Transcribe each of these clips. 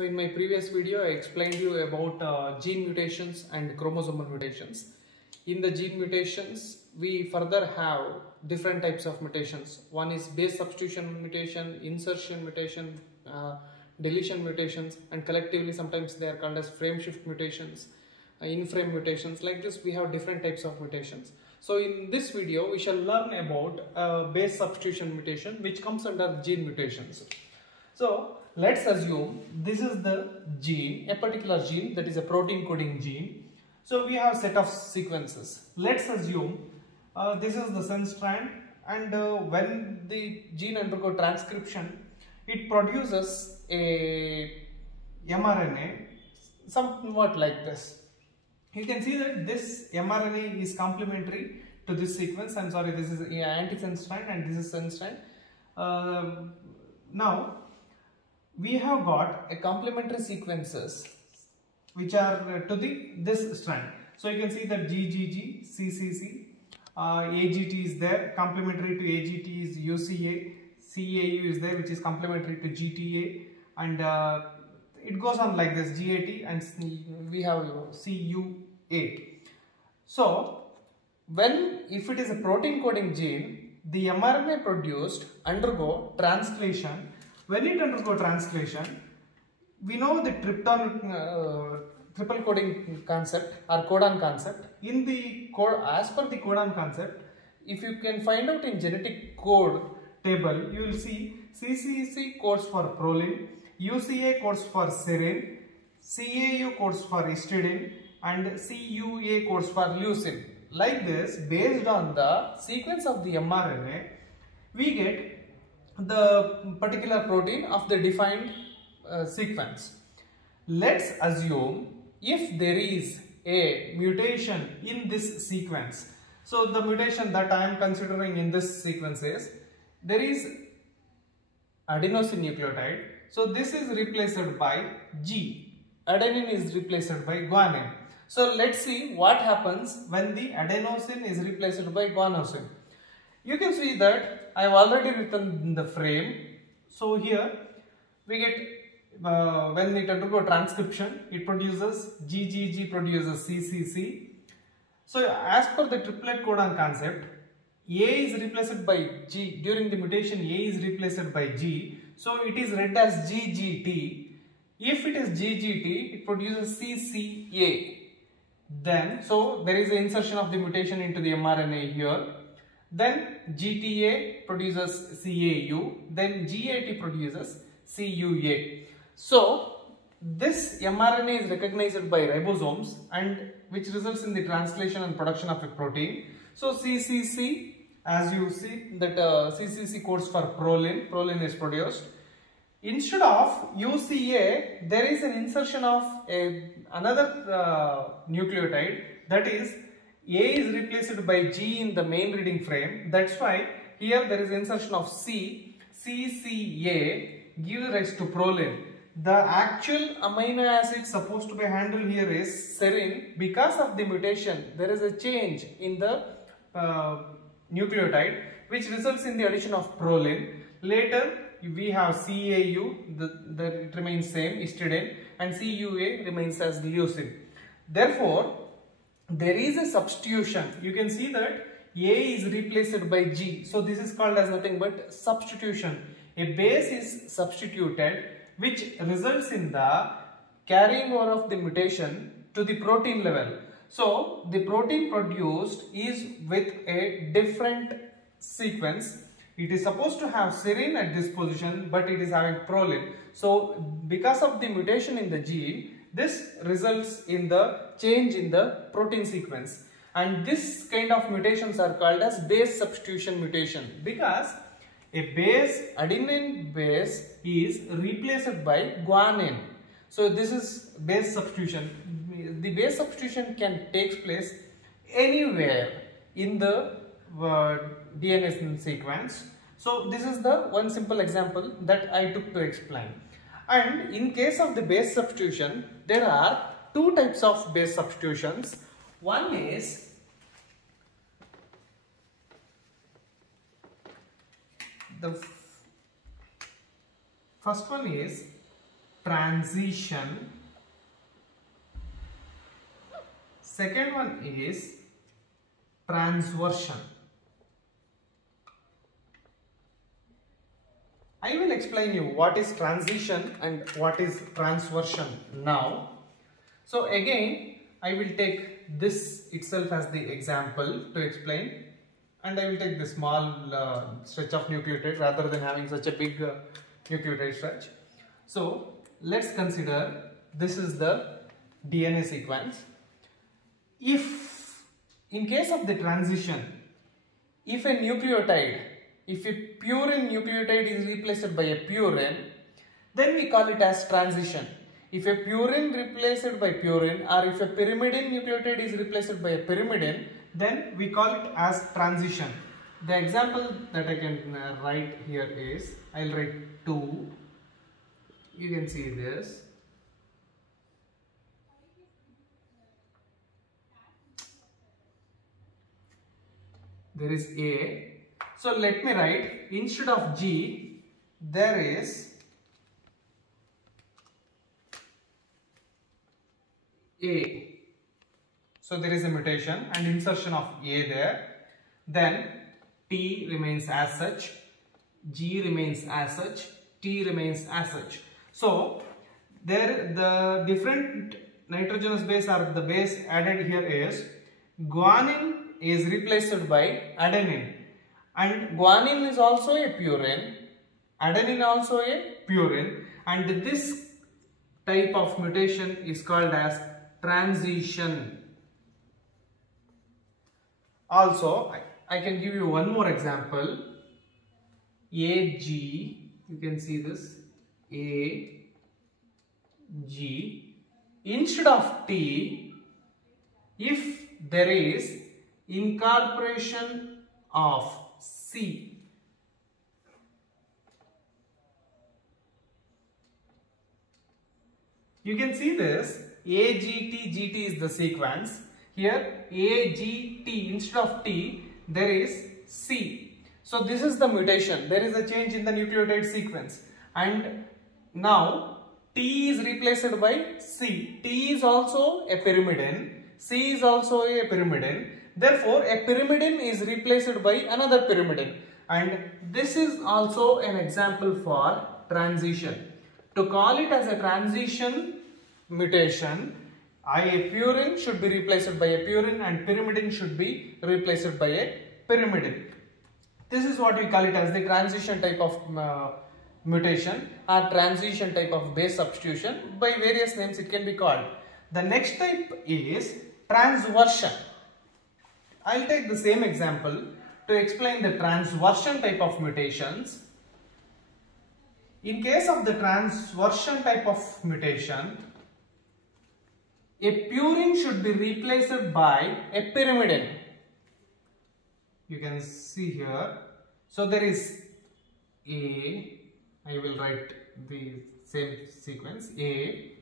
So in my previous video I explained you about gene mutations and chromosomal mutations. In the gene mutations we further have different types of mutations. One is base substitution mutation, insertion mutation, deletion mutations, and collectively sometimes they are called as frame shift mutations, in-frame mutations. Like this we have different types of mutations. So in this video we shall learn about base substitution mutation, which comes under gene mutations. So let's assume this is the gene, a particular gene, that is a protein coding gene. So we have set of sequences. Let's assume this is the sense strand, and when the gene undergo transcription, it produces a mRNA somewhat like this. You can see that this mRNA is complementary to this sequence. I'm sorry, this is antisense strand and this is sense strand. Now we have got a complementary sequences which are to this strand. So you can see that GGG, CCC, AGT is there, complementary to AGT is UCA, CAU is there, which is complementary to GTA, and it goes on like this, GAT, and we have CU8. So if it is a protein coding gene, the mRNA produced undergo translation. When it undergo translation, we know the triple coding concept or codon concept. In the as per the codon concept, if you can find out in genetic code table, you will see CCC codes for proline, UCA codes for serine, CAU codes for histidine, and CUA codes for leucine. Like this, based on the sequence of the mRNA, we get the particular protein of the defined sequence. Let's assume if there is a mutation in this sequence. So the mutation that I am considering in this sequence is, there is adenosine nucleotide. So this is replaced by G. Adenine is replaced by guanine. So let's see what happens when the adenosine is replaced by guanosine. You can see that I have already written the frame. So here we get when it undergoes transcription, it produces GGG produces CCC. So as per the triplet codon concept, A is replaced by G. During the mutation, A is replaced by G. So it is read as GGT. If it is GGT, it produces CCA. Then, so there is an insertion of the mutation into the mRNA here. Then GTA produces CAU. Then GAT produces CUA. So this mRNA is recognized by ribosomes, and which results in the translation and production of a protein. So CCC, as you see that CCC codes for proline, proline is produced. Instead of UCA, there is an insertion of another nucleotide, that is A is replaced by G in the main reading frame. That's why here there is insertion of C. CCA gives rise to proline. The actual amino acid supposed to be handled here is serine. Because of the mutation, there is a change in the nucleotide, which results in the addition of proline. Later we have CAU, it remains same, histidine, and CUA remains as leucine. Therefore, there is a substitution. You can see that A is replaced by G. So this is called as nothing but substitution. A base is substituted, which results in the carrying over of the mutation to the protein level. So the protein produced is with a different sequence. It is supposed to have serine at this position, but it is having proline. So because of the mutation in the gene, this results in the change in the protein sequence. And this kind of mutations are called as base substitution mutation, because a base, adenine base, is replaced by guanine. So this is base substitution. The base substitution can take place anywhere in the DNA sequence. So this is the one simple example that I took to explain. And in case of the base substitution, there are two types of base substitutions. One is the first one is transition. Second one is transversion. I will explain you what is transition and what is transversion now. So again, I will take this itself as the example to explain, and I will take the small stretch of nucleotide rather than having such a big nucleotide stretch. So let's consider this is the DNA sequence. If in case of the transition, if a purine nucleotide is replaced by a purine, then we call it as transition. If a purine replaced by purine, or if a pyrimidine nucleotide is replaced by a pyrimidine, then we call it as transition. The example that I can write here is, I'll write 2. You can see this. There is A. So let me write, instead of G, there is A. So there is a mutation and insertion of A there. Then T remains as such, G remains as such, T remains as such. So there the different nitrogenous base or the base added here is guanine is replaced by adenine, and guanine is also a purine, adenine also a purine, and this type of mutation is called as transition. Also, I can give you one more example. AG, you can see this, AG. Instead of T, if there is incorporation of C, you can see this, AGT, GT is the sequence. Here AGT, instead of T, there is C. So this is the mutation. There is a change in the nucleotide sequence, and now T is replaced by C. T is also a pyrimidine, C is also a pyrimidine. Therefore, a pyrimidine is replaced by another pyrimidine, and this is also an example for transition. To call it as a transition mutation, a purine should be replaced by a purine and pyrimidine should be replaced by a pyrimidine. This is what we call it as the transition type of mutation or transition type of base substitution. By various names it can be called. The next type is transversion. I'll take the same example to explain the transversion type of mutations. In case of the transversion type of mutation, a purine should be replaced by a pyrimidine. You can see here. So there is A, I will write the same sequence, A.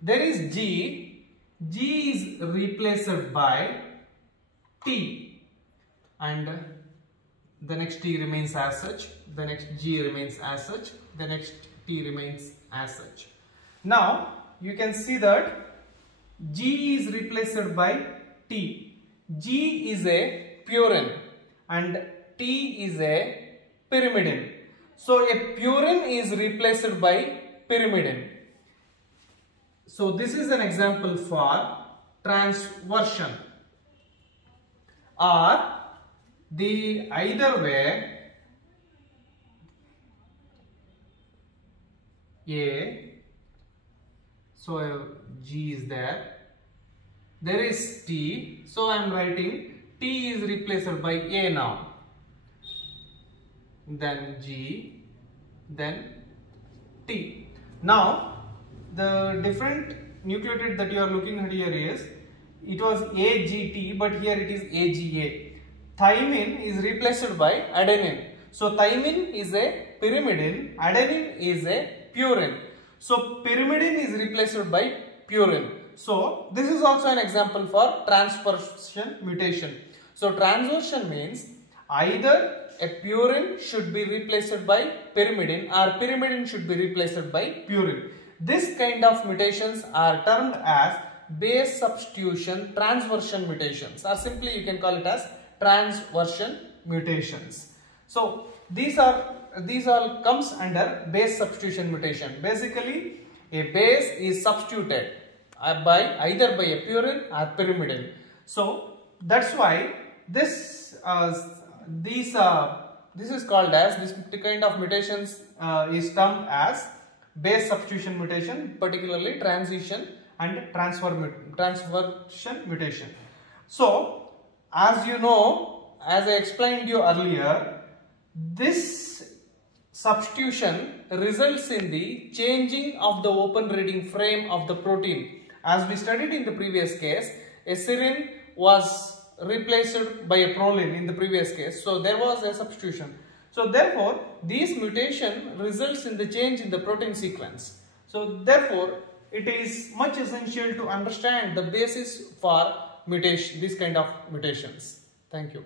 There is G, G is replaced by T, and the next T remains as such, the next G remains as such, the next T remains as such. Now you can see that G is replaced by T. G is a purine and T is a pyrimidine. So a purine is replaced by pyrimidine. So this is an example for transversion. Or the either way, A, so G is there, there is T, so I am writing T is replaced by A now, then G, then T. Now the different nucleotide that you are looking at here is, it was AGT but here it is AGA. Thymine is replaced by adenine. So thymine is a pyrimidine, adenine is a purine. So pyrimidine is replaced by purine. So this is also an example for transversion mutation. So transversion means Either a purine should be replaced by pyrimidine or pyrimidine should be replaced by purine. This kind of mutations are termed as base substitution transversion mutations, or simply you can call it as transversion mutations. So these all comes under base substitution mutation. Basically, a base is substituted either by a purine or pyrimidine. So that's why this is called as, this kind of mutations is termed as base substitution mutation, particularly transition and transversion mutation. So as you know, as I explained you earlier, this substitution results in the changing of the open reading frame of the protein. As we studied in the previous case, a serine was replaced by a proline in the previous case. So there was a substitution. So therefore, this mutation results in the change in the protein sequence. So therefore, it is much essential to understand the basis for mutation, this kind of mutations. Thank you.